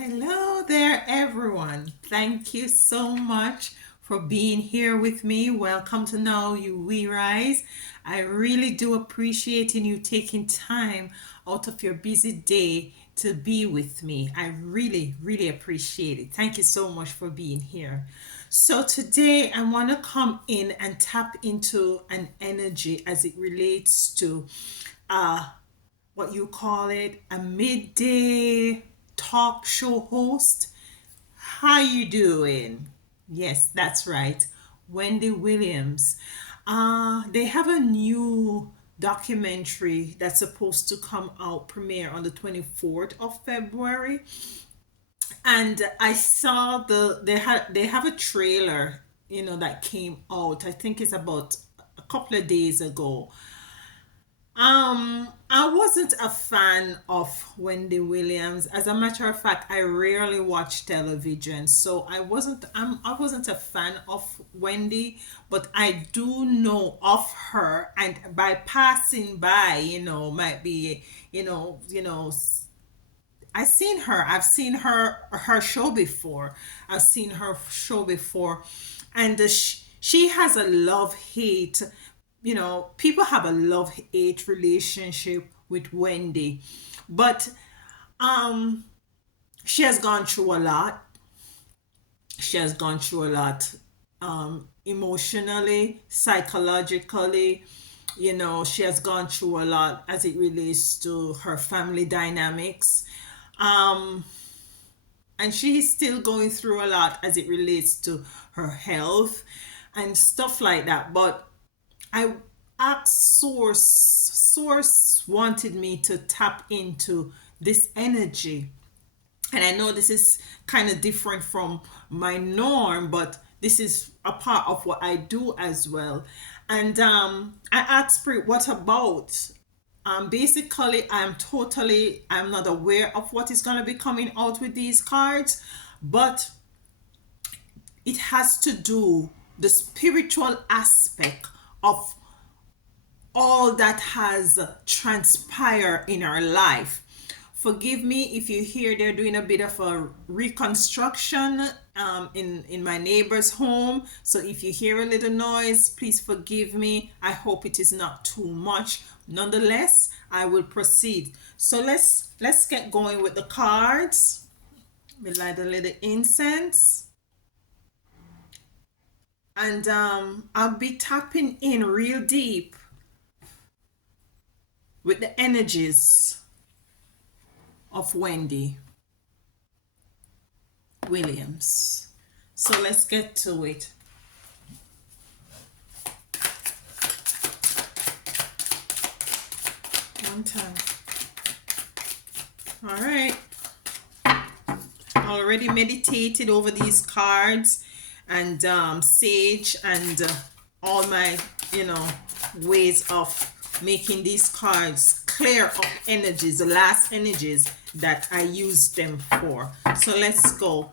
Hello there, everyone. Thank you so much for being here with me. Welcome to Now You We Rise. I really do appreciate you taking time out of your busy day to be with me. I really appreciate it. Thank you so much for being here. So today I want to come in and tap into an energy as it relates to uh what you call it, a midday talk show host. How you doing? Yes, that's right. Wendy Williams. They have a new documentary that's supposed to come out premiere on the 24th of February. And I saw they have a trailer, that came out. I think it's about a couple of days ago. I wasn't a fan of Wendy Williams. As a matter of fact, I rarely watch television, so I wasn't a fan of Wendy, but I do know of her, and by passing by, might be, I've seen her show before. I've seen her show before, and she has a love hate. People have a love hate relationship with Wendy, but um, she has gone through a lot. She has gone through a lot, emotionally, psychologically. She has gone through a lot as it relates to her family dynamics. Um, and she is still going through a lot as it relates to her health and stuff like that. But I asked Source wanted me to tap into this energy. And I know this is kind of different from my norm, but this is a part of what I do as well. And I asked Spirit, what about? Basically, I'm not aware of what is going to be coming out with these cards, but it has to do the spiritual aspect of all that has transpired in our life. Forgive me if you hear they're doing a bit of a reconstruction in my neighbor's home. So if you hear a little noise, please forgive me. I hope it is not too much. Nonetheless, I will proceed. So let's get going with the cards. We light a little incense. And I'll be tapping in real deep with the energies of Wendy Williams. So let's get to it. One time. All right. I already meditated over these cards and sage and all my, ways of making these cards clear of energies, the last energies that I used them for. So let's go.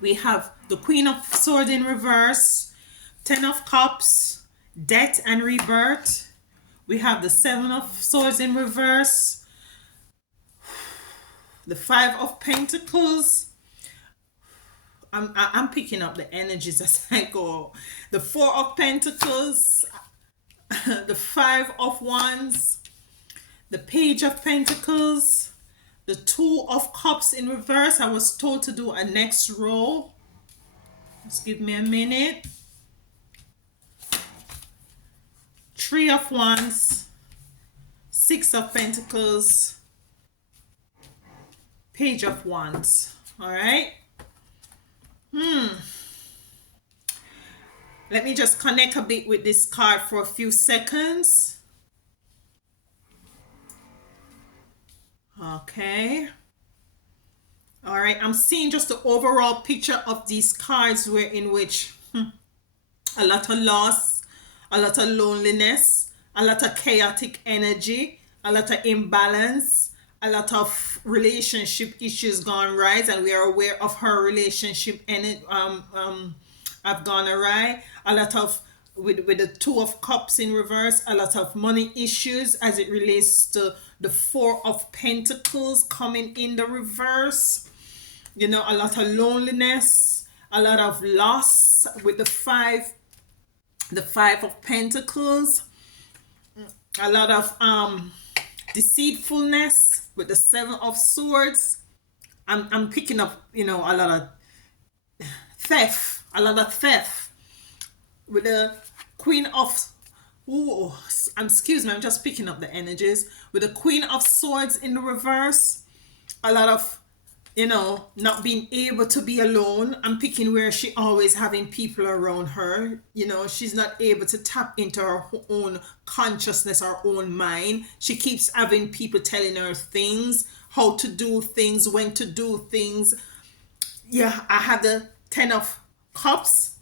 We have the Queen of Swords in reverse, Ten of Cups, Death and Rebirth. We have the Seven of Swords in reverse, the Five of Pentacles. I'm picking up the energies as I go. The Four of Pentacles, the Five of Wands, the Page of Pentacles, the Two of Cups in reverse. I was told to do a next row. Just give me a minute. Three of Wands, Six of Pentacles, Page of Wands. All right. Let me just connect a bit with this card for a few seconds. Okay. All right. I'm seeing just the overall picture of these cards where in which a lot of loss, a lot of loneliness, a lot of chaotic energy, a lot of imbalance, a lot of relationship issues gone right, and we are aware of her relationship and it have gone awry. A lot of with the Two of Cups in reverse, a lot of money issues as it relates to the Four of Pentacles coming in the reverse. A lot of loneliness, a lot of loss with the Five of Pentacles, a lot of deceitfulness with the Seven of Swords. I'm picking up, a lot of theft with the Queen of, excuse me, I'm just picking up the energies with the Queen of Swords in the reverse. A lot of, not being able to be alone. I'm picking where she always having people around her. She's not able to tap into her own consciousness, her own mind. She keeps having people telling her things, how to do things, when to do things. Yeah, I have the Ten of Cups.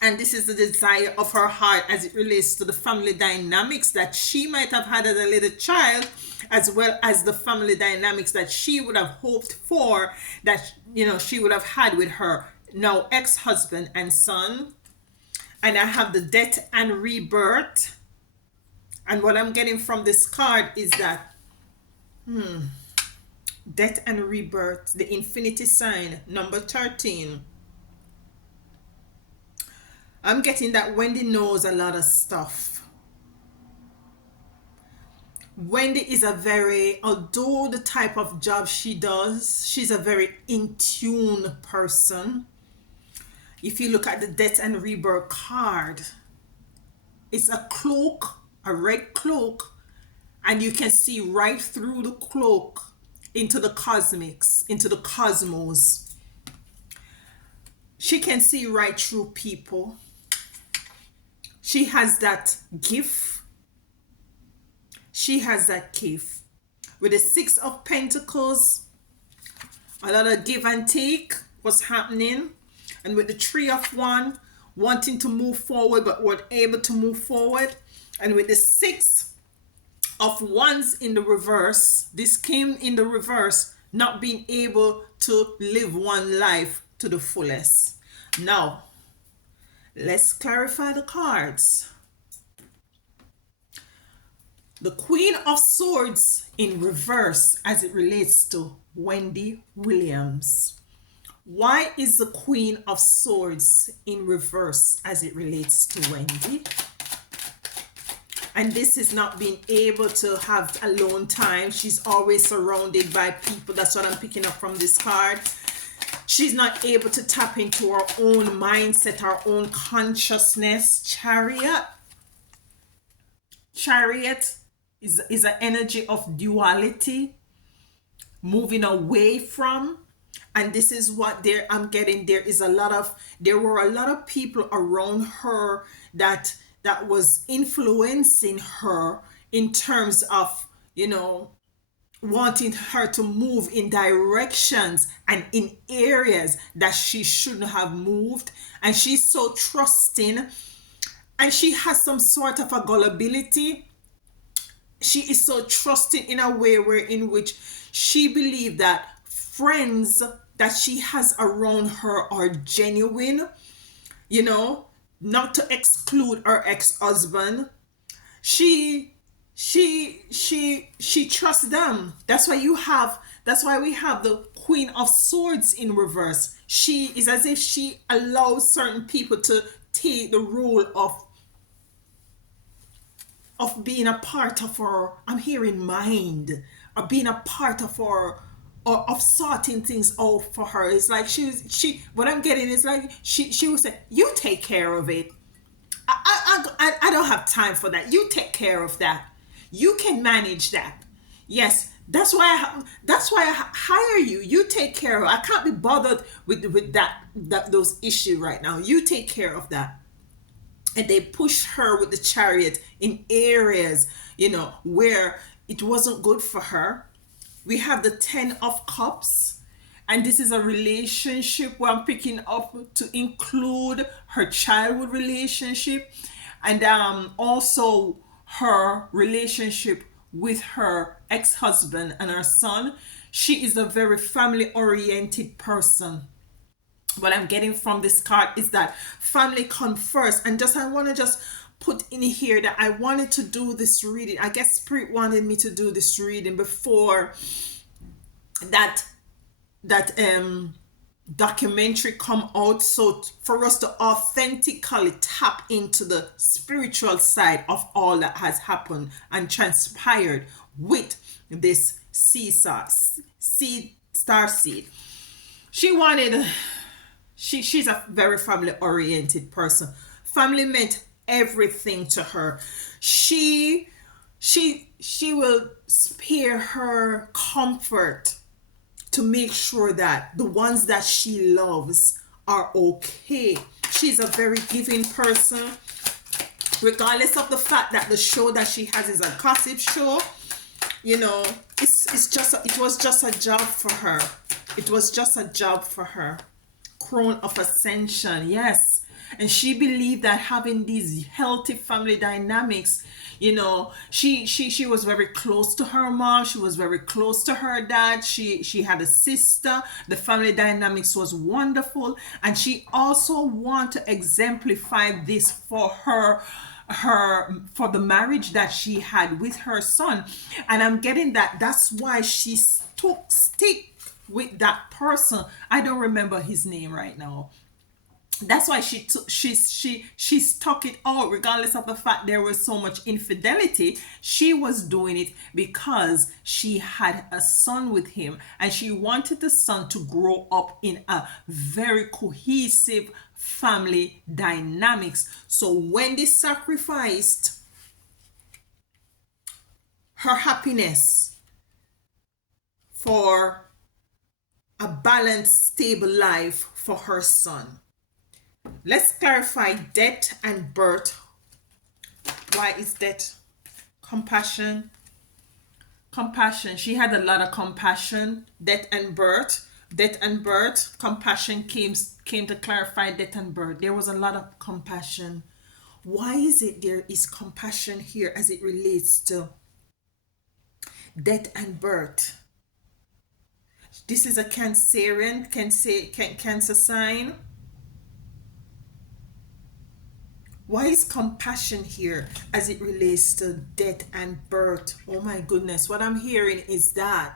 And this is the desire of her heart as it relates to the family dynamics that she might have had as a little child, as well as the family dynamics that she would have hoped for, that she would have had with her now ex-husband and son. And I have the Death and Rebirth. And what I'm getting from this card is that Death and Rebirth, the Infinity sign, number 13. I'm getting that Wendy knows a lot of stuff. Wendy is although the type of job she does, she's a very in tune person. If you look at the Death and Rebirth card, it's a cloak, a red cloak, and you can see right through the cloak into the cosmics, into the cosmos. She can see right through people. She has that gift. She has that gift. With the Six of Pentacles, a lot of give and take was happening. And with the Three of Wands, wanting to move forward but weren't able to move forward. And with the Six of Wands in the reverse, this came in the reverse, not being able to live one life to the fullest. Now, let's clarify the cards. The Queen of Swords in reverse as it relates to Wendy Williams. Why is the Queen of Swords in reverse as it relates to Wendy? And this is not being able to have alone time. She's always surrounded by people. That's what I'm picking up from this card. She's not able to tap into her own mindset, her own consciousness. Chariot is an energy of duality, moving away from. And this is what I'm getting. There were a lot of people around her that was influencing her in terms of, wanting her to move in directions and in areas that she shouldn't have moved. And she's so trusting, and she has some sort of a gullibility. She is so trusting in a way in which she believes that friends that she has around her are genuine, not to exclude her ex-husband. She trusts them. That's why we have the Queen of Swords in reverse. She is as if she allows certain people to take the role of being a part of her, I'm hearing mind, or being a part of her, or of sorting things out for her. It's like what I'm getting is like she would say, you take care of it. I don't have time for that. You take care of that. You can manage that. Yes, that's why I hire you. You take care of it. I can't be bothered with those issues right now. You take care of that. And they push her with the Chariot in areas, where it wasn't good for her. We have the Ten of Cups. And this is a relationship where I'm picking up to include her childhood relationship, and also her relationship with her ex-husband and her son. She is a very family-oriented person. What I'm getting from this card is that family comes first. And I want to just put in here that I wanted to do this reading. I guess Spirit wanted me to do this reading before that documentary come out, so for us to authentically tap into the spiritual side of all that has happened and transpired with this seed star seed. She wanted, she's a very family oriented person. Family meant everything to her. She will spare her comfort to make sure that the ones that she loves are okay. She's a very giving person, regardless of the fact that the show that she has is a gossip show. You know, it was just a job for her. It was just a job for her. Crown of Ascension, yes. And she believed that having these healthy family dynamics, you know, she was very close to her mom. She was very close to her dad. She had a sister. The family dynamics was wonderful, and she also wanted to exemplify this for for the marriage that she had with her son. And I'm getting that that's why she stick with that person. I don't remember his name right now. That's why she stuck it out, regardless of the fact there was so much infidelity. She was doing it because she had a son with him, and she wanted the son to grow up in a very cohesive family dynamics. So Wendy sacrificed her happiness for a balanced, stable life for her son. Let's clarify death and birth. Why is death? Compassion. Compassion. She had a lot of compassion. Death and birth. Death and birth. Compassion came to clarify death and birth. There was a lot of compassion. Why is it there is compassion here as it relates to death and birth? This is a Cancerian, Cancer sign. Why is compassion here as it relates to death and birth? Oh my goodness, what I'm hearing is that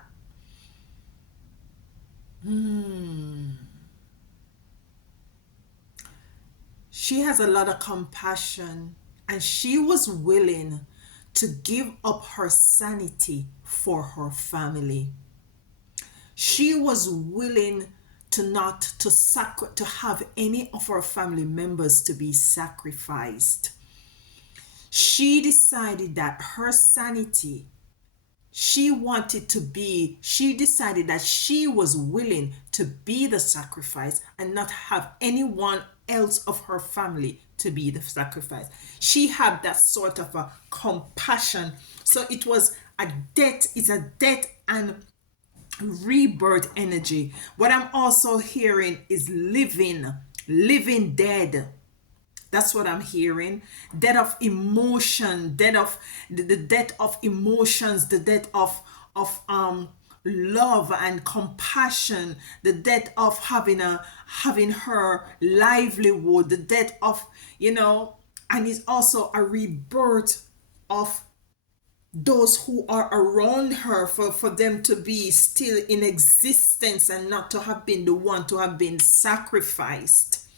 she has a lot of compassion, and she was willing to give up her sanity for her family. She was willing to have any of her family members to be sacrificed. She decided that her sanity, she decided that she was willing to be the sacrifice and not have anyone else of her family to be the sacrifice. She had that sort of a compassion. So it was it's a death and rebirth energy. What I'm also hearing is living dead. That's what I'm hearing. Death of emotion, death of the death of emotions, the death of love and compassion, the death of having her livelihood, the death of, and it's also a rebirth of those who are around her, for them to be still in existence and not to have been the one to have been sacrificed.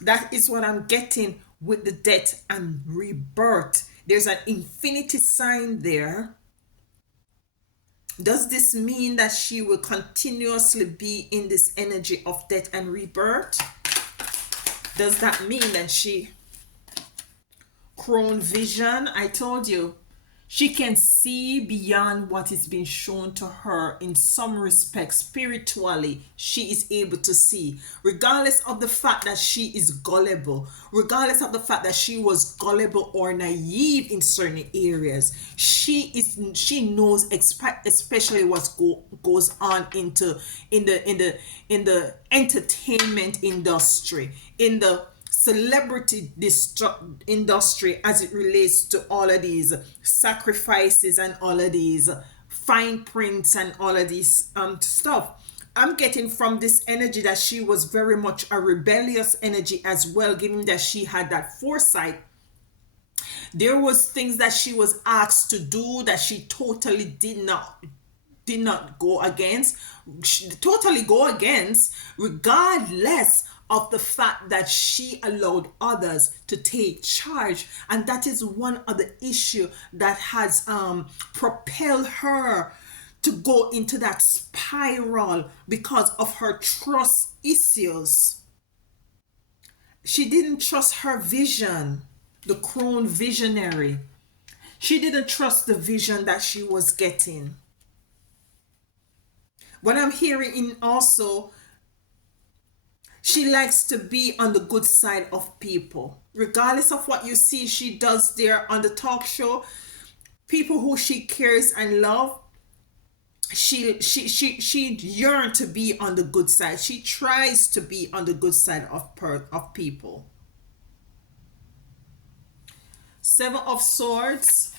That is what I'm getting with the death and rebirth. There's an infinity sign there. Does this mean that she will continuously be in this energy of death and rebirth? Does that mean that she crown vision? I told you, she can see beyond what is being shown to her. In some respects, spiritually, she is able to see, regardless of the fact that she is gullible, regardless of the fact that she was gullible or naive in certain areas. She knows especially what goes on in the entertainment industry, in the celebrity industry, as it relates to all of these sacrifices and all of these fine prints and all of these stuff. I'm getting from this energy that she was very much a rebellious energy as well, given that she had that foresight There was things that she was asked to do that she totally did not go against, totally go against, regardless of the fact that she allowed others to take charge. And that is one of the issue that has propelled her to go into that spiral because of her trust issues. She didn't trust her vision, the crown visionary. She didn't trust the vision that she was getting. What I'm hearing in also, she likes to be on the good side of people. Regardless of what you see she does there on the talk show, people who she cares and love, she yearns to be on the good side. She tries to be on the good side of people. Seven of Swords.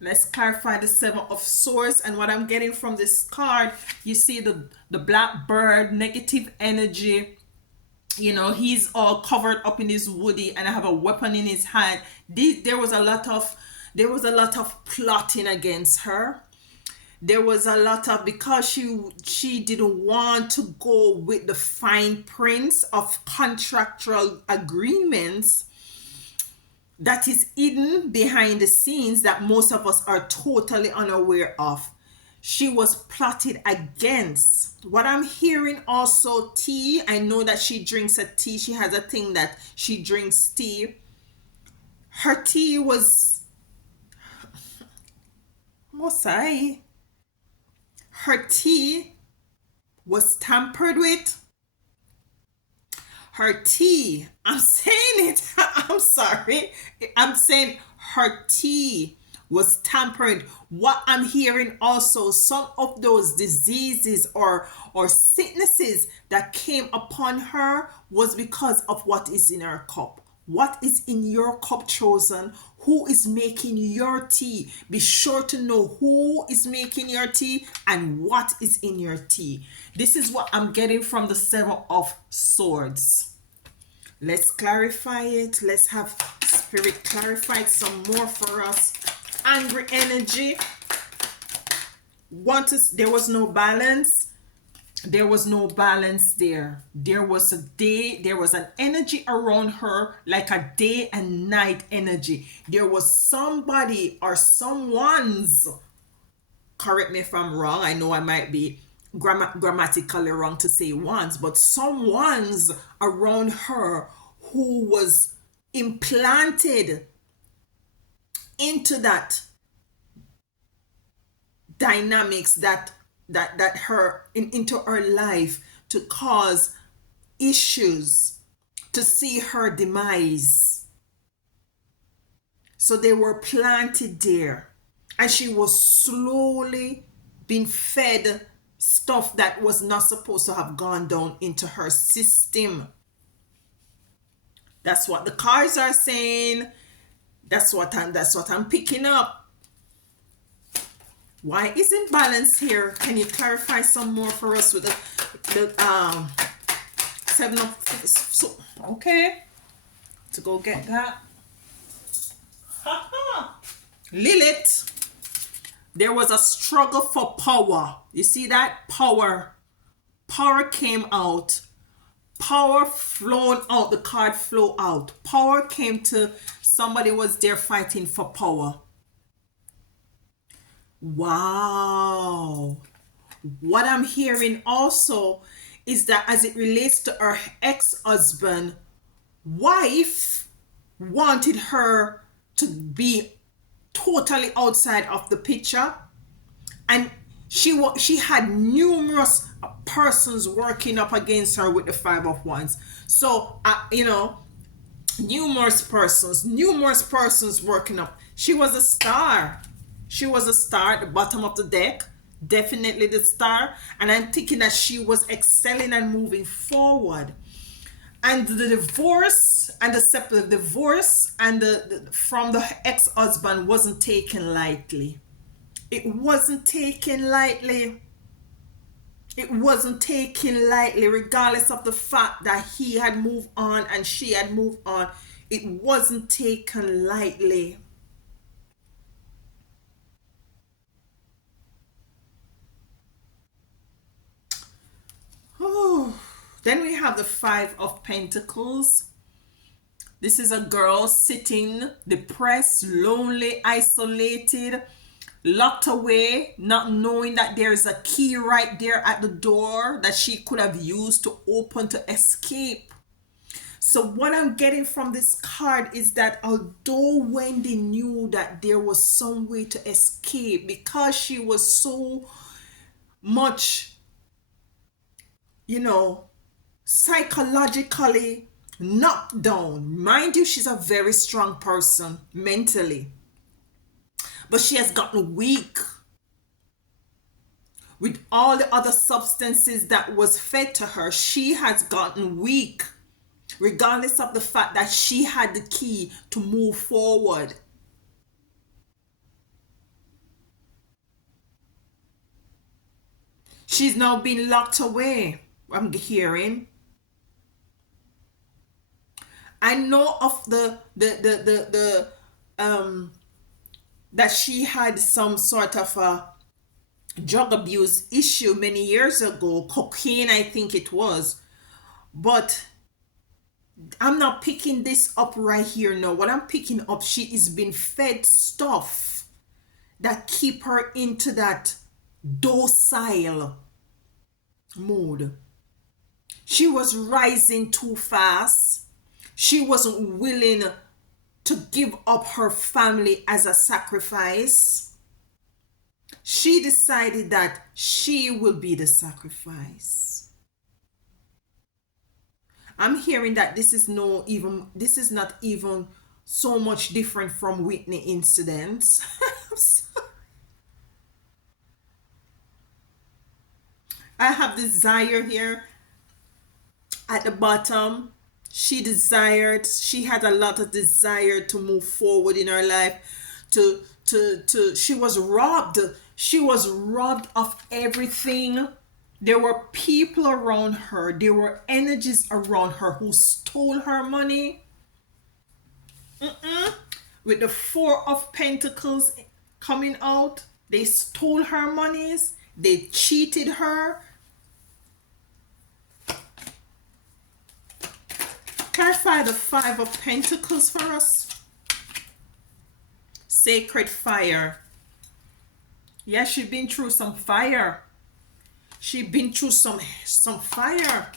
Let's clarify the Seven of Swords. And what I'm getting from this card, you see the black bird, negative energy. You know, he's all covered up in his woody and I have a weapon in his hand. There was a lot of plotting against her. There was a lot of, because she didn't want to go with the fine prints of contractual agreements that is hidden behind the scenes that most of us are totally unaware of. She was plotted against. What I'm hearing also, tea. I know that she drinks a tea. She has a thing that she drinks tea. Her tea was, her tea was tampered with. Her tea, I'm saying it, I'm sorry. I'm saying her tea was tampered. What I'm hearing also, some of those diseases or sicknesses that came upon her was because of what is in her cup. What is in your cup, chosen? Who is making your tea? Be sure to know who is making your tea and what is in your tea. This is what I'm getting from the Seven of Swords. Let's clarify it. Let's have Spirit clarify it some more for us. Angry energy. There was no balance. There was no balance there. There was an energy around her, like a day and night energy. There was somebody or someone's, correct me if I'm wrong, I know I might be grammatically wrong to say one's, but someone's around her who was implanted into that dynamics that her into her life to cause issues, to see her demise. So they were planted there and she was slowly being fed stuff that was not supposed to have gone down into her system. That's what the cards are saying. That's what I'm picking up. Why isn't balance here? Can you clarify some more for us with the Seven of, so okay, to go get that. Lilith, there was a struggle for power. You see that? Power came out. Power flown out. The card flow out. Power came to somebody was there fighting for power. Wow. What I'm hearing also is that as it relates to her ex-husband, wife wanted her to be totally outside of the picture, and she had numerous persons working up against her with the Five of Wands. So numerous persons working up. She was a star. She was a star at the bottom of the deck, definitely the star. And I'm thinking that she was excelling and moving forward. And the divorce and the from the ex-husband wasn't taken lightly. It wasn't taken lightly. It wasn't taken lightly, regardless of the fact that he had moved on and she had moved on. It wasn't taken lightly. Oh. Then we have the Five of Pentacles. This is a girl sitting depressed, lonely, isolated, locked away, not knowing that there's a key right there at the door that she could have used to open to escape. So, what I'm getting from this card is that although Wendy knew that there was some way to escape because she was so much, you know, psychologically knocked down. Mind you, she's a very strong person mentally, but she has gotten weak with all the other substances that was fed to her. She has gotten weak regardless of the fact that she had the key to move forward. She's now been locked away, I'm hearing. I know of um that she had some sort of a drug abuse issue many years ago, cocaine, I think it was. But I'm not picking this up right here now. What I'm picking up, she is being fed stuff that keep her into that docile mode. She was rising too fast. She wasn't willing to give up her family as a sacrifice. She decided that she will be the sacrifice. I'm hearing that this is not even so much different from Whitney incidents. I have desire here at the bottom. She had a lot of desire to move forward in her life, to she was robbed. She was robbed of everything. There were people around her, there were energies around her who stole her money. With the Four of Pentacles coming out, they stole her monies, they cheated her. Clarify the Five of Pentacles for us. Sacred fire. Yeah, she's been through some fire. She's been through some fire.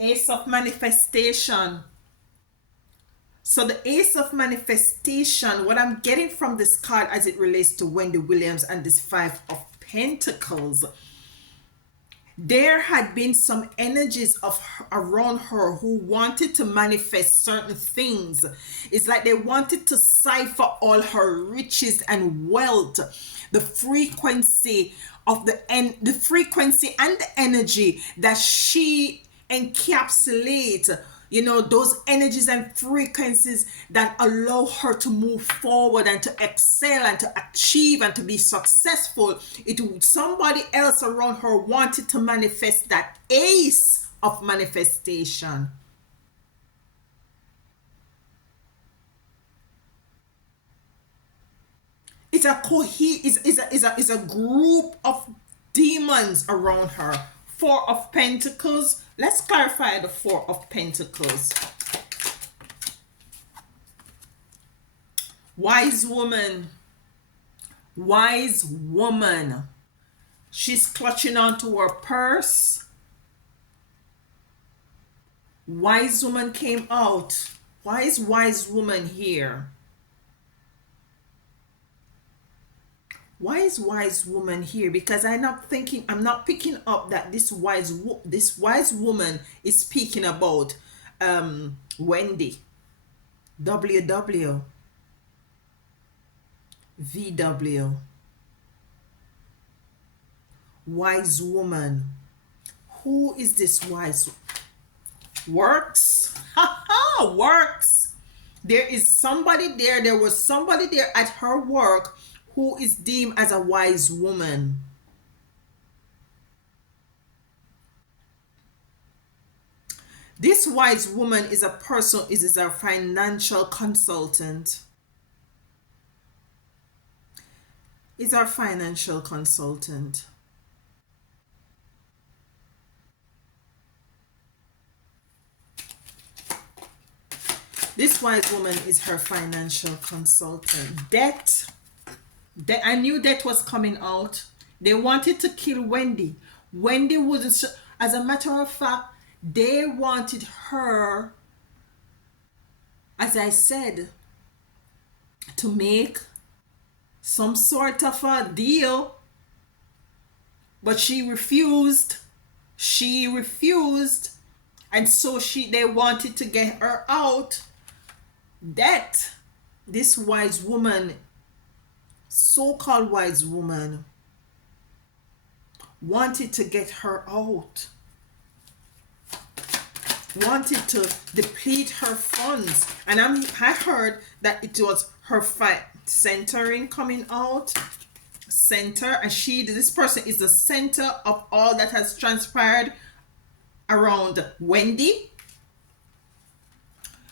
Ace of Manifestation. So the Ace of Manifestation, what I'm getting from this card as it relates to Wendy Williams and this Five of Pentacles, there had been some energies of around her who wanted to manifest certain things. It's like they wanted to cipher all her riches and wealth, the frequency of the frequency and the energy that she encapsulates, those energies and frequencies that allow her to move forward and to excel and to achieve and to be successful. Somebody else around her wanted to manifest that ace of manifestation. It's a group of demons around her. Four of Pentacles. Let's clarify the Four of Pentacles. Wise woman. Wise woman. She's clutching onto her purse. Wise woman came out. Why is wise woman here? Why is wise woman here? Because I'm not picking up that this wise woman is speaking about Wendy. WW. VW. Wise woman. Who is this wise? Works. Works. There was somebody there at her work who is deemed as a wise woman. This wise woman is a person, is a financial consultant. Is our financial consultant. This wise woman is her financial consultant. Debt. I knew debt was coming out. They wanted to kill Wendy. Wendy wasn't. As a matter of fact, they wanted her, as I said, to make some sort of a deal, but she refused. She refused, and so they wanted to get her out. That this wise woman, so-called wise woman, wanted to get her out, wanted to deplete her funds. And I heard that it was her centering coming out. Center, and this person is the center of all that has transpired around Wendy.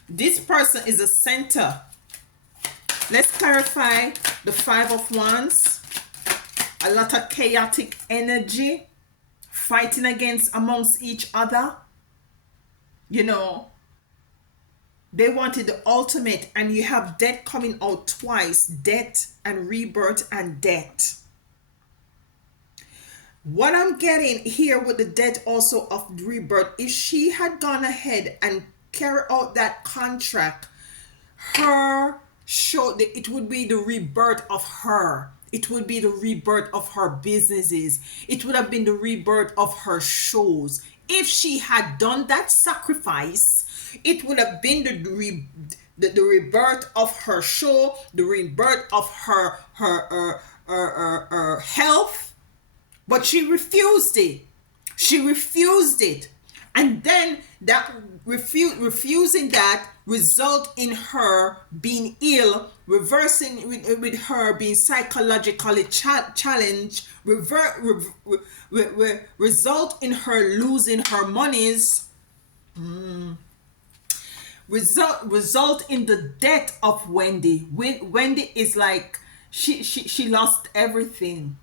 This person is the center. Let's clarify the Five of Wands. A lot of chaotic energy, fighting against amongst each other. You know, they wanted the ultimate, and you have death coming out twice. Death and rebirth and death. What I'm getting here with the death also of rebirth, if she had gone ahead and carried out that contract, it would be the rebirth of her. It would be the rebirth of her businesses. It would have been the rebirth of her shows. If she had done that sacrifice, it would have been the rebirth of her show, the rebirth of her health. But she refused it. She refused it. And then that refusing that result in her being ill, reversing with her being psychologically challenged, result in her losing her monies, result in the death of Wendy. Wendy is like, she lost everything.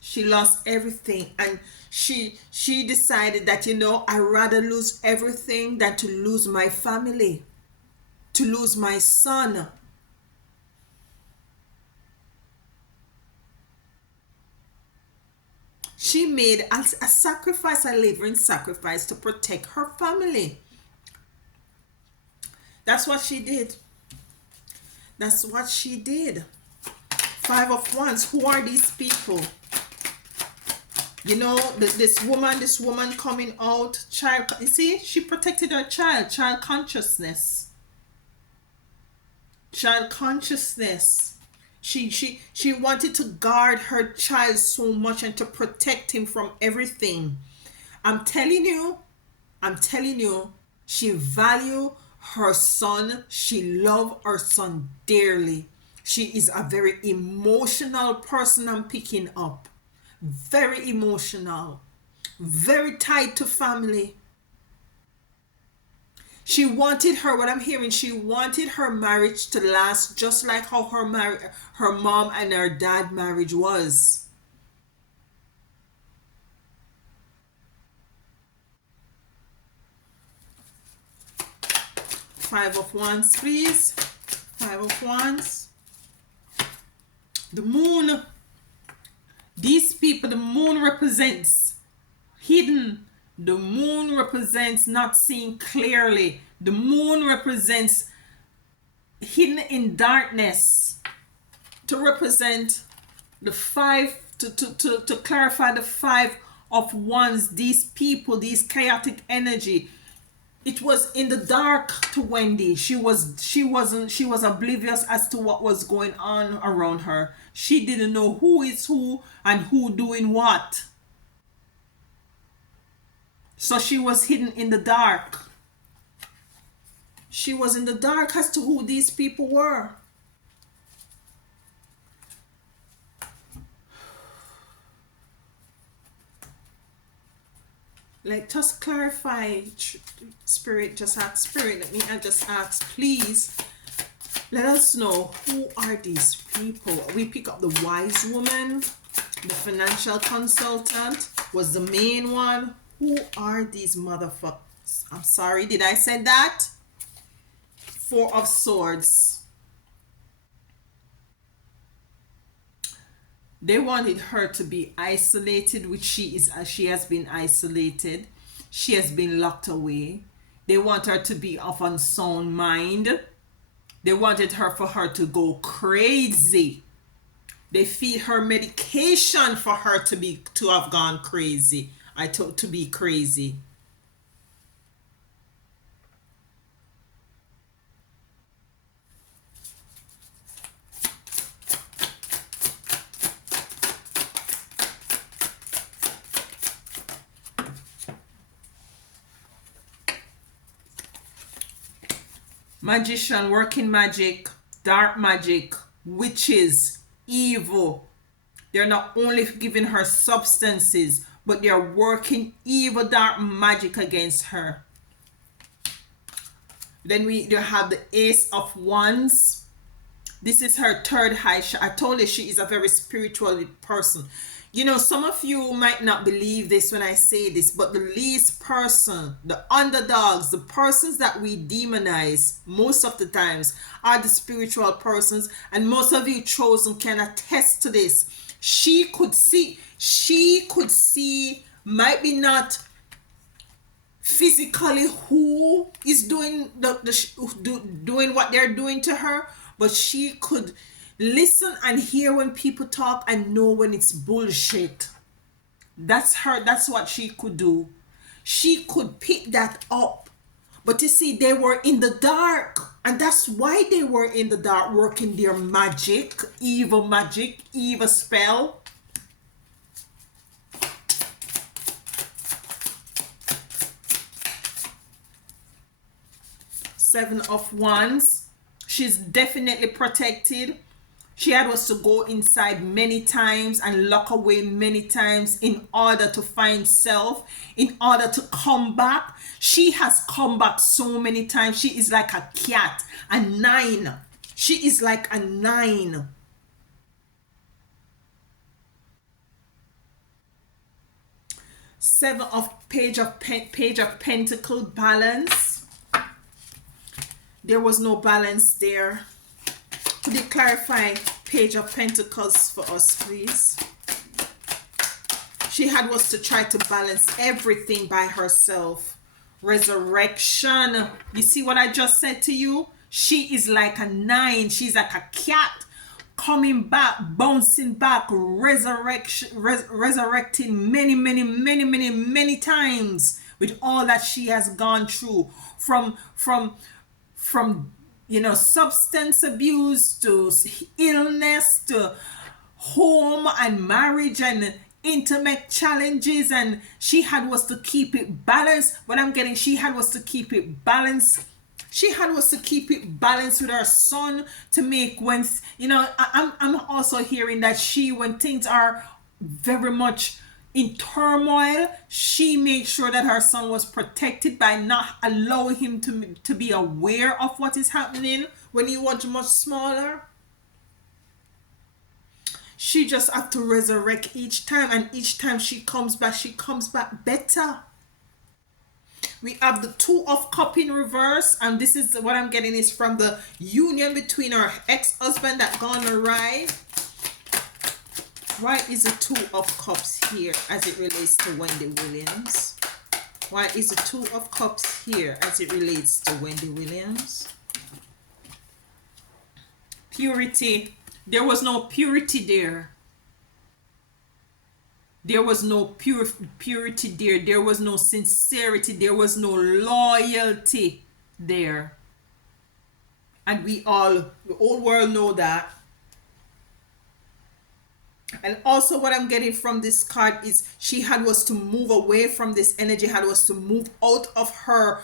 She lost everything, and she decided that, I'd rather lose everything than to lose my family, to lose my son. She made a sacrifice, a living sacrifice, to protect her family. That's what she did. That's what she did. Five of Wands. Who are these people? This woman coming out, child. You see, she protected her child consciousness. Child consciousness. She wanted to guard her child so much and to protect him from everything. I'm telling you, she valued her son. She loved her son dearly. She is a very emotional person, I'm picking up. Very emotional. Very tied to family. She wanted what I'm hearing, she wanted her marriage to last just like how her mom and her dad marriage was. Five of Wands, please. Five of Wands. The moon. These people, the moon represents hidden. The moon represents not seeing clearly. The moon represents hidden in darkness. To represent the five, to clarify the Five of Wands, these people, these chaotic energy. It was in the dark to Wendy. She was oblivious as to what was going on around her. She didn't know who is who and who doing what. So she was hidden in the dark. She was in the dark as to who these people were. like just clarify, spirit, just ask spirit, let me just ask, please let us know, who are these people? We pick up the wise woman, the financial consultant was the main one. Who are these motherfuckers? I'm sorry, did I say that? Four of Swords. They wanted her to be isolated, which she is. She has been isolated. She has been locked away. They want her to be of unsound mind. They wanted her for her to go crazy. They feed her medication for her to have gone crazy. To be crazy. Magician, working magic, dark magic, witches, evil. They're not only giving her substances, but they're working evil, dark magic against her. Then we have the Ace of Wands. This is her third high. I told you she is a very spiritual person. You know, some of you might not believe this when I say this, but the least person, the underdogs, the persons that we demonize most of the times are the spiritual persons. And most of you chosen can attest to this. She could see, might be not physically who is doing doing what they're doing to her, but she could listen and hear when people talk and know when it's bullshit. That's her. That's what she could do. She could pick that up. But you see, they were in the dark, and that's why they were in the dark, working their magic, evil spell. Seven of Wands. She's definitely protected. She had was to go inside many times and lock away many times in order to find self, in order to come back. She has come back so many times. She is like a cat, a 9. She is like a 9. Seven of Page of Pentacle, balance. There was no balance there. Could you clarify Page of Pentacles for us, please? She had was to try to balance everything by herself. Resurrection. You see what I just said to you? She is like a 9. She's like a cat coming back, bouncing back, resurrecting many times with all that she has gone through from you know, substance abuse to illness to home and marriage and intimate challenges, and she had was to keep it balanced. What I'm getting, she had was to keep it balanced. She had was to keep it balanced with her son to make when, you know, I'm also hearing that she, when things are very much in turmoil, she made sure that her son was protected by not allowing him to be aware of what is happening when he was much smaller. She just had to resurrect each time, and each time she comes back better. We have the Two of Cups in reverse, and this is what I'm getting is from the union between her ex-husband that gone awry. Why is the Two of Cups here as it relates to Wendy Williams? Why is the Two of Cups here as it relates to Wendy Williams? Purity. There was no purity there. There was no purity there. There was no sincerity. There was no loyalty there. And the whole world know that. And also what I'm getting from this card is she had was to move away from this energy, had was to move out of her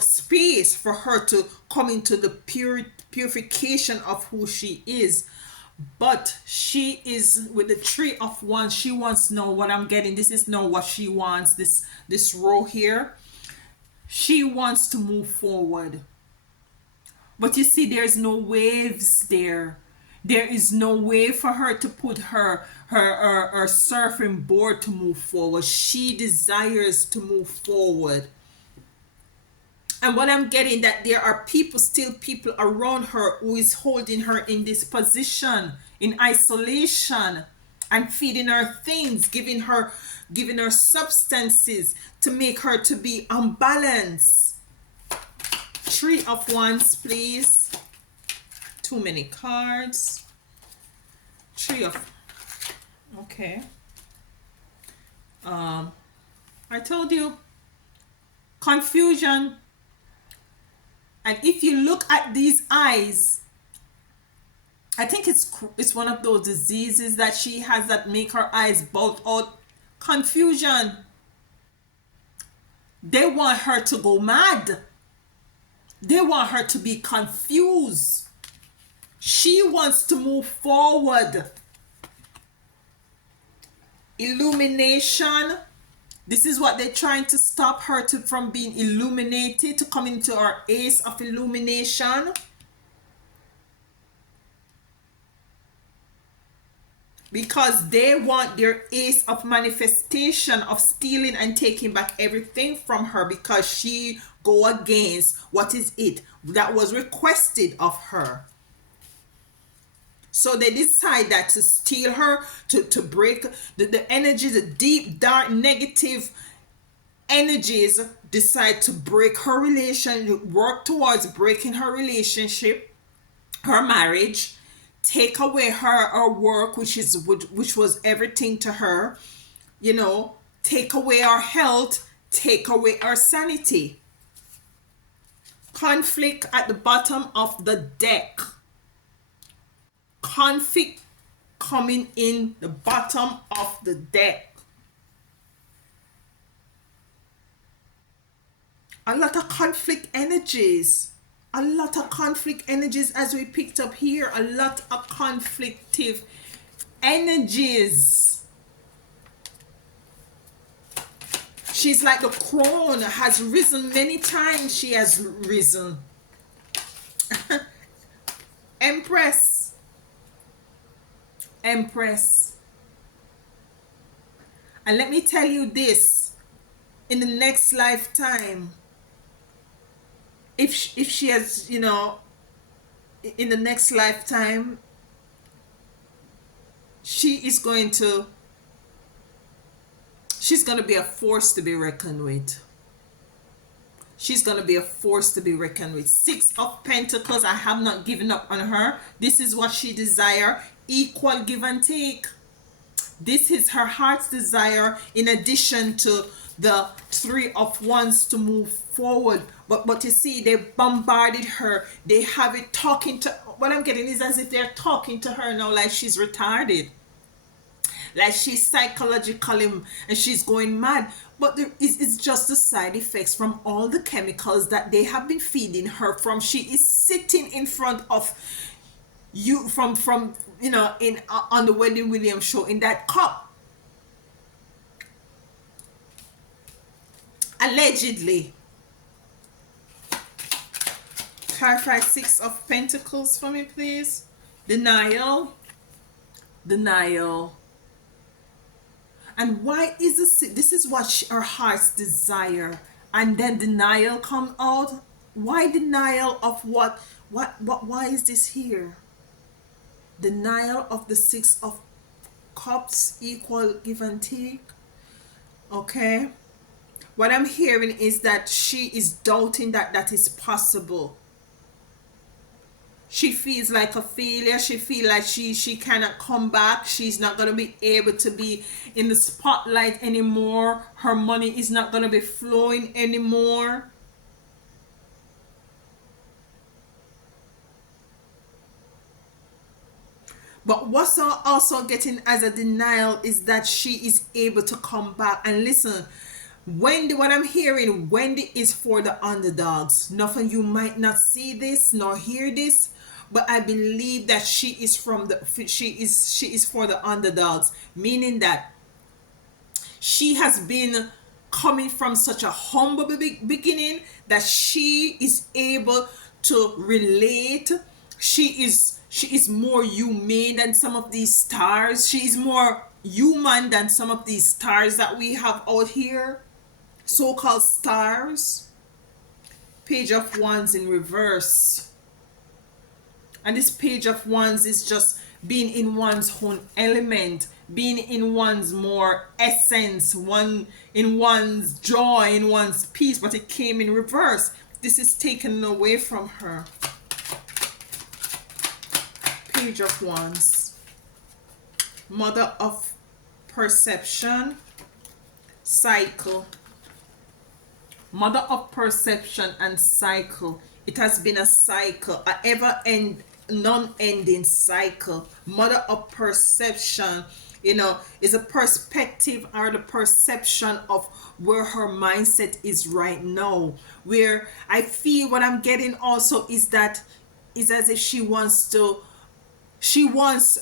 space for her to come into the purification of who she is. But she is with the Three of Wands. She wants to know what I'm getting. This is not what she wants. This row here. She wants to move forward. But you see, there's no waves there. There is no way for her to put her surfing board to move forward. She desires to move forward. And what I'm getting, that there are people, still people around her who is holding her in this position, in isolation, and feeding her things, giving her substances to make her to be unbalanced. Three of Wands, please. Too many cards. Three of, okay. I told you, confusion. And if you look at these eyes, I think it's one of those diseases that she has that make her eyes bulge out. Confusion. They want her to go mad. They want her to be confused. She wants to move forward. Illumination. This is what they're trying to stop her from being illuminated, to come into our Ace of Illumination. Because they want their Ace of Manifestation, of stealing and taking back everything from her, because she go against what is it that was requested of her. So they decide that to steal her, to break the energies, the deep, dark, negative energies, decide to break her relation, work towards breaking her relationship, her marriage, take away her work, which was everything to her, take away our health, take away our sanity. Conflict at the bottom of the deck. Conflict coming in the bottom of the deck. A lot of conflict energies. A lot of conflict energies, as we picked up here. A lot of conflictive energies. She's like the crown, has risen many times. She has risen. Empress. Empress. And let me tell you this, in the next lifetime, if she has, in the next lifetime, she's going to be a force to be reckoned with. She's going to be a force to be reckoned with. Six of Pentacles, I have not given up on her. This is what she desires. Equal give and take. This is her heart's desire, in addition to the Three of Wands to move forward. But you see, they bombarded her. They have it talking to, what I'm getting is as if they're talking to her now like she's retarded. Like she's psychologically, and she's going mad. But it's just the side effects from all the chemicals that they have been feeding her from. She is sitting in front of you from on the Wendy Williams show in that cup. Allegedly. Clarify Six of Pentacles for me, please. Denial. Denial. And why is this is what our heart's desire, and then denial come out? Why denial of what why is this here? Denial of the Six of Cups, equal give and take. Okay, what I'm hearing is that she is doubting that is possible. She feels like a failure. She feels like she cannot come back. She's not going to be able to be in the spotlight anymore. Her money is not going to be flowing anymore. But what's also getting as a denial is that she is able to come back. And listen, Wendy, what I'm hearing, Wendy is for the underdogs. Nothing, you might not see this nor hear this, but I believe that she is for the underdogs, meaning that she has been coming from such a humble beginning that she is able to relate. She is more humane than some of these stars. She is more human than some of these stars that we have out here, so-called stars. Page of Wands in reverse. And this Page of Wands is just being in one's own element, being in one's more essence, one in one's joy, in one's peace, but it came in reverse. This is taken away from her. Page of Wands. Mother of perception, cycle. Mother of perception and cycle. It has been a cycle, a non-ending cycle. Mother of perception, is a perspective or the perception of where her mindset is right now. Where I feel what I'm getting also is that it's as if she wants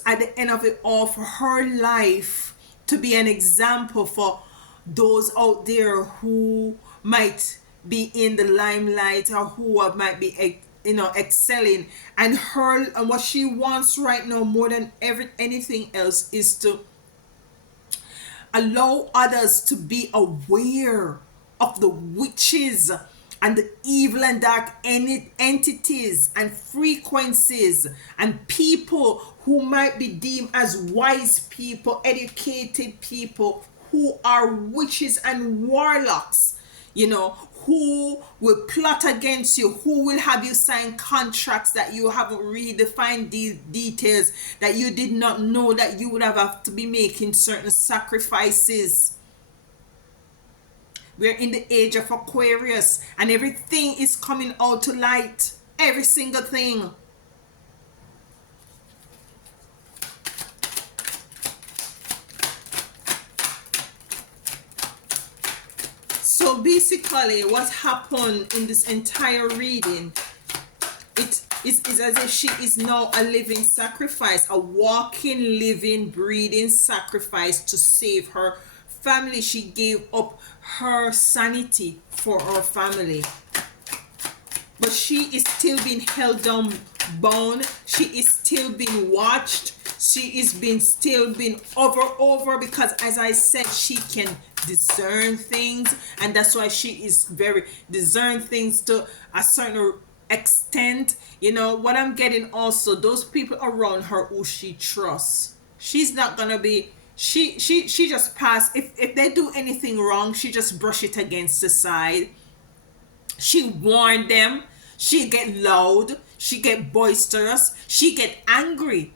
at the end of it all for her life to be an example for those out there who might be in the limelight or who might be excelling. And what she wants right now more than anything else is to allow others to be aware of the witches and the evil and dark entities and frequencies and people who might be deemed as wise people, educated people, who are witches and warlocks, who will plot against you, who will have you sign contracts that you haven't really defined these details, that you did not know that you would have to be making certain sacrifices. We're in the age of Aquarius, and everything is coming out to light. Every single thing. So basically, what happened in this entire reading, it is as if she is now a living sacrifice, a walking, living, breathing sacrifice to save her family. She gave up her sanity for her family, but she is still being held down, bound. She is still being watched. She is still being over because, as I said, she can discern things, and that's why she is very discern things to a certain extent. What I'm getting also, those people around her who she trusts, she's not gonna be, she just pass. If they do anything wrong, she just brush it against the side. She warned them. She get loud. She get boisterous. She get angry.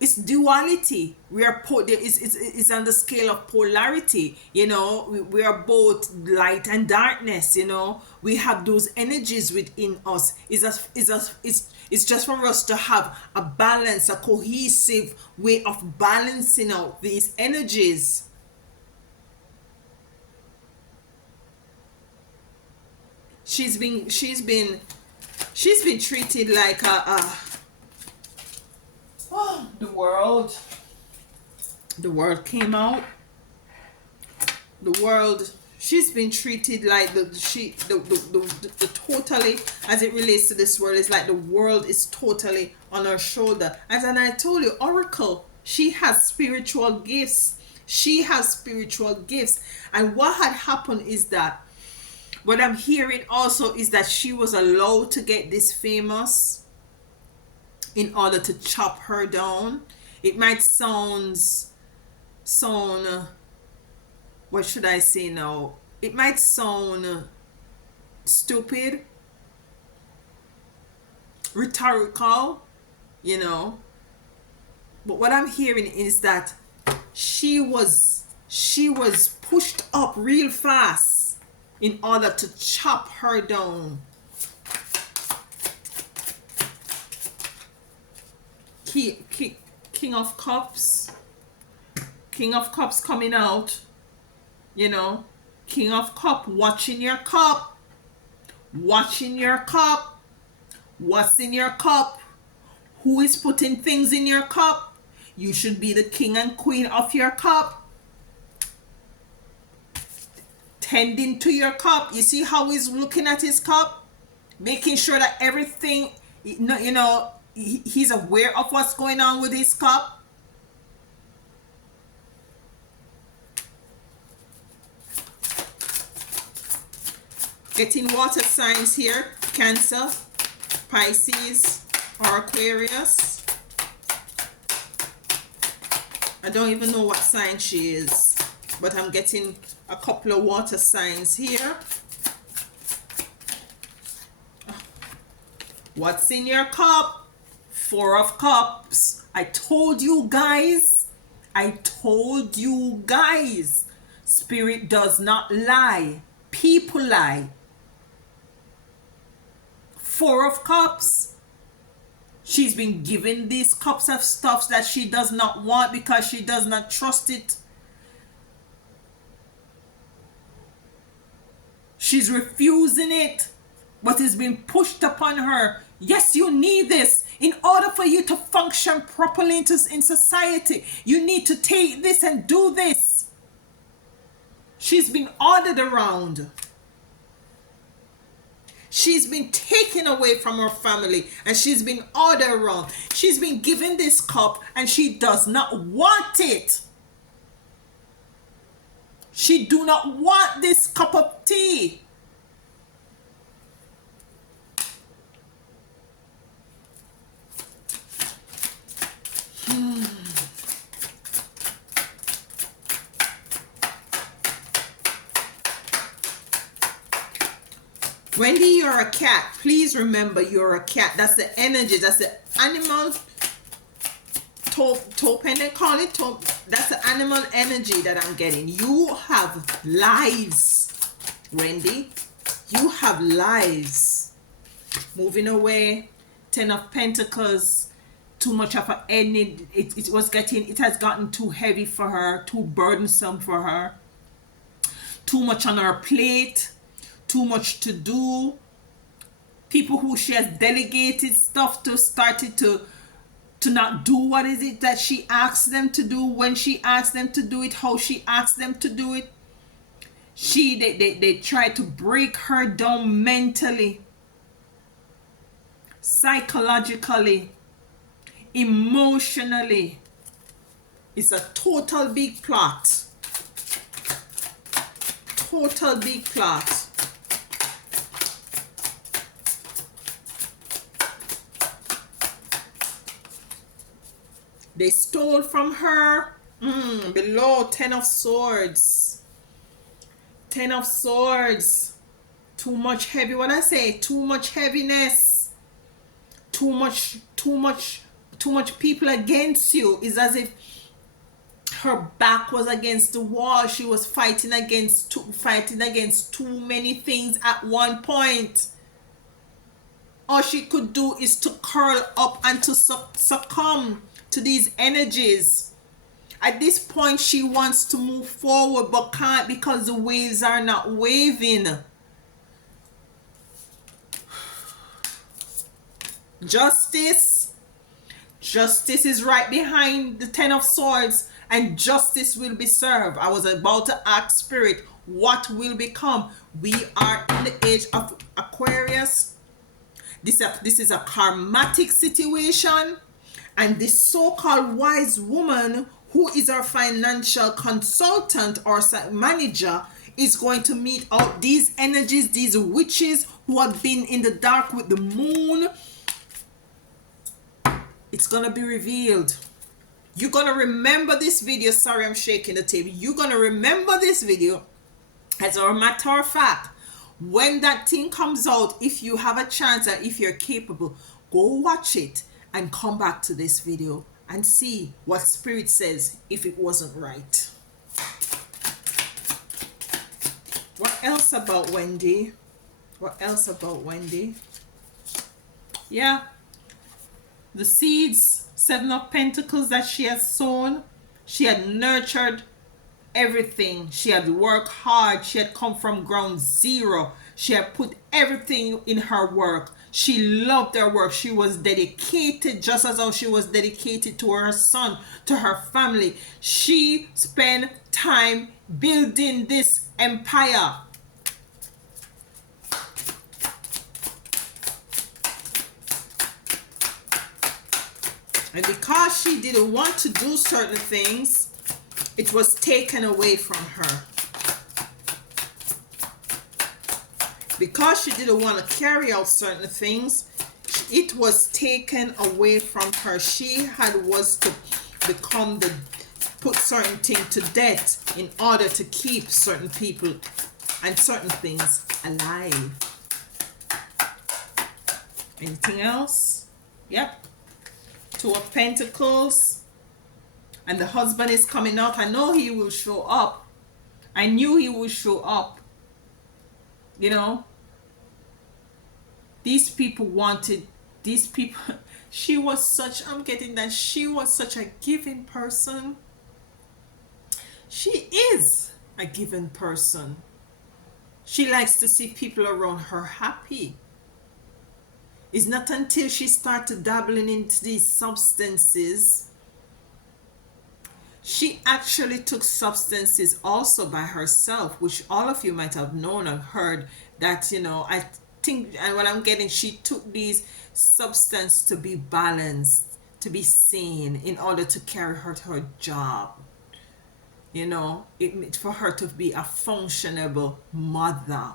It's duality. It's on the scale of polarity. We are both light and darkness. We have those energies within us. It's just for us to have a balance, a cohesive way of balancing out these energies. She's been treated like the world came out. She's been treated like the totally, as it relates to this world, it's like the world is totally on her shoulder. As I told you, Oracle, she has spiritual gifts. And what had happened is that, what I'm hearing also is that she was allowed to get this famous in order to chop her down. It might sound what should I say now? It might sound stupid, rhetorical, but what I'm hearing is that she was pushed up real fast in order to chop her down. King of Cups coming out. King of Cup, watching your cup. What's in your cup? Who is putting things in your cup? You should be the king and queen of your cup. Tending to your cup. You see how he's looking at his cup? Making sure that everything, he's aware of what's going on with his cup. Getting water signs here. Cancer, Pisces, or Aquarius. I don't even know what sign she is, but I'm getting a couple of water signs here. What's in your cup? Four of Cups. I told you guys. Spirit does not lie. People lie. Four of Cups. She's been given these cups of stuff that she does not want because she does not trust it. She's refusing it, but it's been pushed upon her. Yes, you need this. In order for you to function properly in society, you need to take this and do this. She's been ordered around. She's been taken away from her family and she's been ordered around. She's been given this cup and she does not want it. She do not want this cup of tea. Wendy, you're a cat. Please remember you're a cat. That's the energy. That's the animal token they call it. That's the animal energy that I'm getting. You have lives, Wendy. You have lives. Moving away. 10 of Pentacles. Too much of an energy. It has gotten too heavy for her. Too burdensome for her. Too much on her plate. Too much to do. People who she has delegated stuff to started to not do what is it that she asks them to do, when she asks them to do it, how she asks them to do it. They try to break her down mentally, psychologically, emotionally. It's a total big plot. Total big plot. They stole from her. Below, 10 of Swords. 10 of Swords. Too much heavy. What I say? Too much heaviness. Too much people against you. It's as if her back was against the wall. She was fighting against too many things at one point. All she could do is to curl up and to succumb to these energies. At this point, she wants to move forward but can't because the waves are not waving. Justice. Justice is right behind the 10 of Swords, and justice will be served. I was about to ask Spirit, what will become? We are in the age of Aquarius. This is a karmatic situation. And this so-called wise woman, who is our financial consultant or manager, is going to meet out these energies, these witches who have been in the dark with the moon. It's going to be revealed. You're going to remember this video. Sorry, I'm shaking the table. You're going to remember this video. As a matter of fact, when that thing comes out, if you have a chance and if you're capable, go watch it. And come back to this video and see what Spirit says if it wasn't right. What else about Wendy? What else about Wendy? Yeah. The seeds, 7 of Pentacles that she has sown. She had nurtured everything. She had worked hard. She had come from ground zero. She had put everything in her work. She loved her work. She was dedicated, just as how she was dedicated to her son, to her family. She spent time building this empire. And because she didn't want to do certain things, it was taken away from her. Because she didn't want to carry out certain things, it was taken away from her. She was to become put certain things to death in order to keep certain people and certain things alive. Anything else? Yep. Two of Pentacles. And the husband is coming out. I know he will show up. I knew he would show up. You know, these people, she was such, I'm getting that she was such a giving person. She is a giving person. She likes to see people around her happy. It's not until she started dabbling into these substances. She actually took substances also by herself, which all of you might have known and heard that, you know, I think, and what I'm getting, she took these substances to be balanced, to be sane, in order to carry her to her job. You know, for her to be a functionable mother,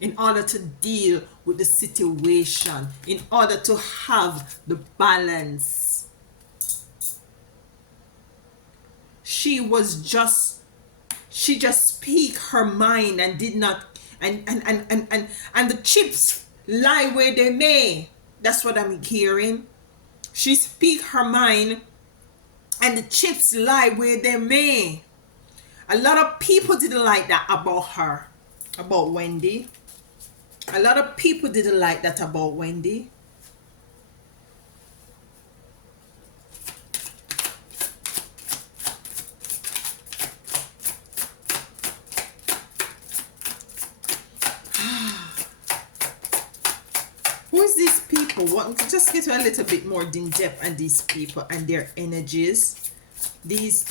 in order to deal with the situation, in order to have the balance. She just speak her mind and did not, and the chips lie where they may. That's what I'm hearing. She speak her mind and the chips lie where they may. A lot of people didn't like that about her, about Wendy. A lot of people didn't like that about Wendy. Who is these people? Just get a little bit more in depth on these people and their energies. These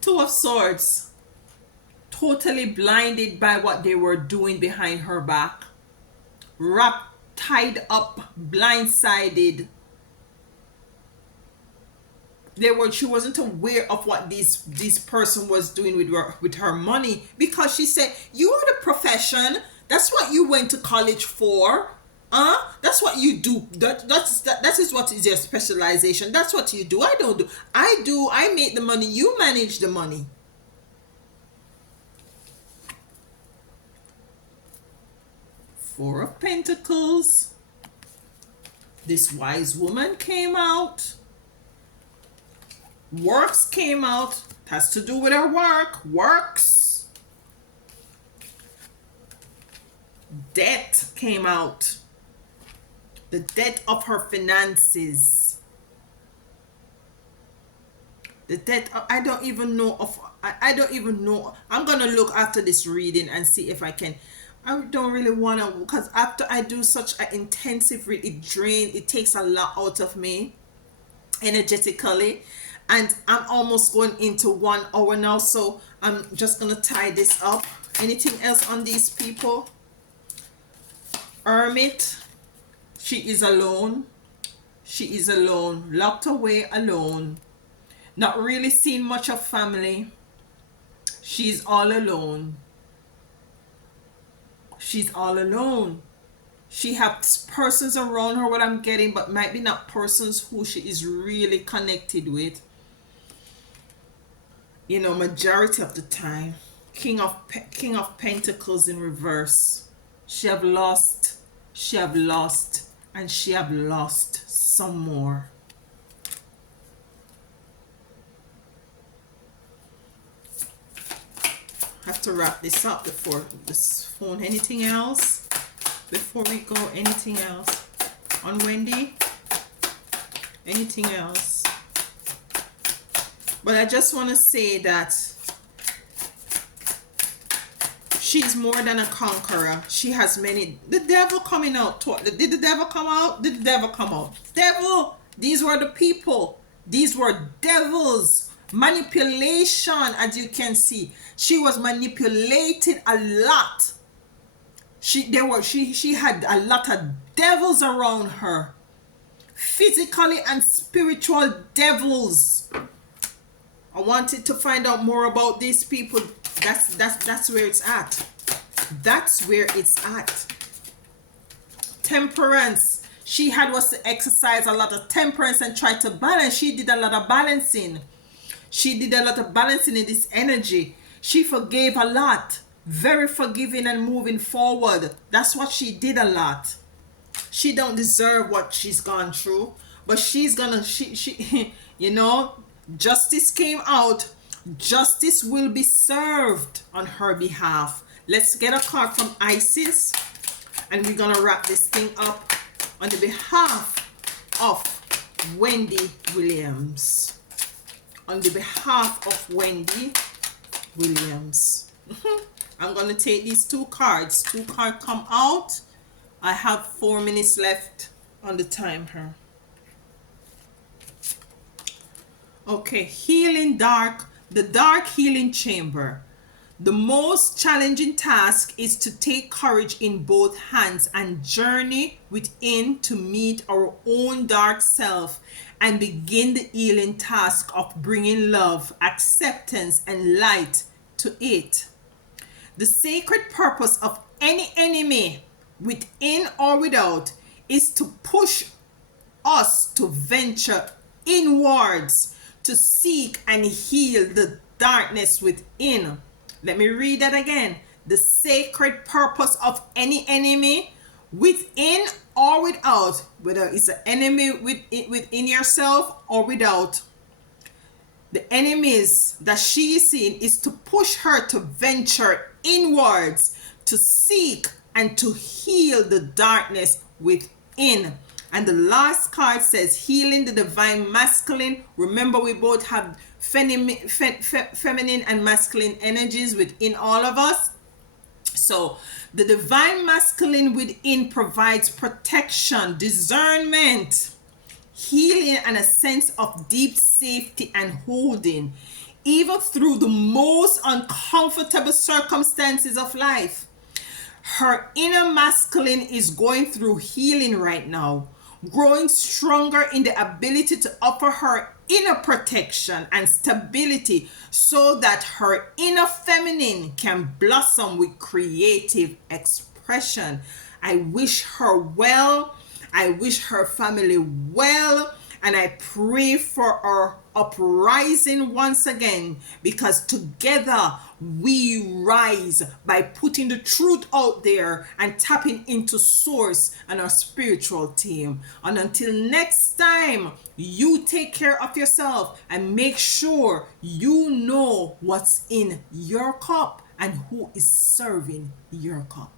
Two of Swords. Totally blinded by what they were doing behind her back. Wrapped, tied up, blindsided. She wasn't aware of what this person was doing with her money, because she said, you are the profession. That's what you went to college for. That's what you do. That is what is your specialization. That's what you do. I don't do. I make the money. You manage the money. Four of Pentacles. This wise woman came out. Works came out. It has to do with her work. Works. Debt came out. The debt of her finances. The debt of, I don't even know. I'm going to look after this reading and see if I can. I don't really want to, because after I do such an intensive read, it takes a lot out of me energetically. And I'm almost going into 1 hour now, so I'm just going to tie this up. Anything else on these people? Hermit. She is alone. She is alone. Locked away, alone. Not really seeing much of family. She's all alone. She's all alone. She has persons around her, what I'm getting, but might be not persons who she is really connected with. You know, majority of the time. King of Pentacles in reverse. She have lost, and she have lost some more. Have to wrap this up before this phone. Anything else before we go? Anything else on Wendy? Anything else? But I just want to say that She's more than a conqueror. She has many. The devil coming out. Did the devil come out? Did the devil come out? Devil. These were the people. These were devils. Manipulation, as you can see. She was manipulated a lot. She had a lot of devils around her. Physically and spiritual devils. I wanted to find out more about these people. That's where it's at. That's where it's at. Temperance. She was to exercise a lot of temperance and try to balance. She did a lot of balancing. She did a lot of balancing in this energy. She forgave a lot. Very forgiving and moving forward. That's what she did a lot. She don't deserve what she's gone through, but she's gonna she you know, justice came out. Justice will be served on her behalf. Let's get a card from Isis, and we're gonna wrap this thing up on the behalf of Wendy Williams. On the behalf of Wendy Williams. I'm gonna take these two cards. Two cards come out. I have 4 minutes left on the timer. Okay, healing dark, the dark healing chamber. The most challenging task is to take courage in both hands and journey within to meet our own dark self and begin the healing task of bringing love, acceptance, and light to it. The sacred purpose of any enemy, within or without, is to push us to venture inwards, to seek and heal the darkness within. Let me read that again. The sacred purpose of any enemy, within or without, whether it's an enemy within yourself or without, the enemies that she is seeing is to push her to venture inwards, to seek and to heal the darkness within. And the last card says healing the divine masculine. Remember, we both have feminine and masculine energies within all of us. So the divine masculine within provides protection, discernment, healing, and a sense of deep safety and holding, even through the most uncomfortable circumstances of life. Her inner masculine is going through healing right now, growing stronger in the ability to offer her inner protection and stability so that her inner feminine can blossom with creative expression. I wish her well. I wish her family well. And I pray for our uprising once again, because together we rise by putting the truth out there and tapping into source and our spiritual team. And until next time, you take care of yourself and make sure you know what's in your cup and who is serving your cup.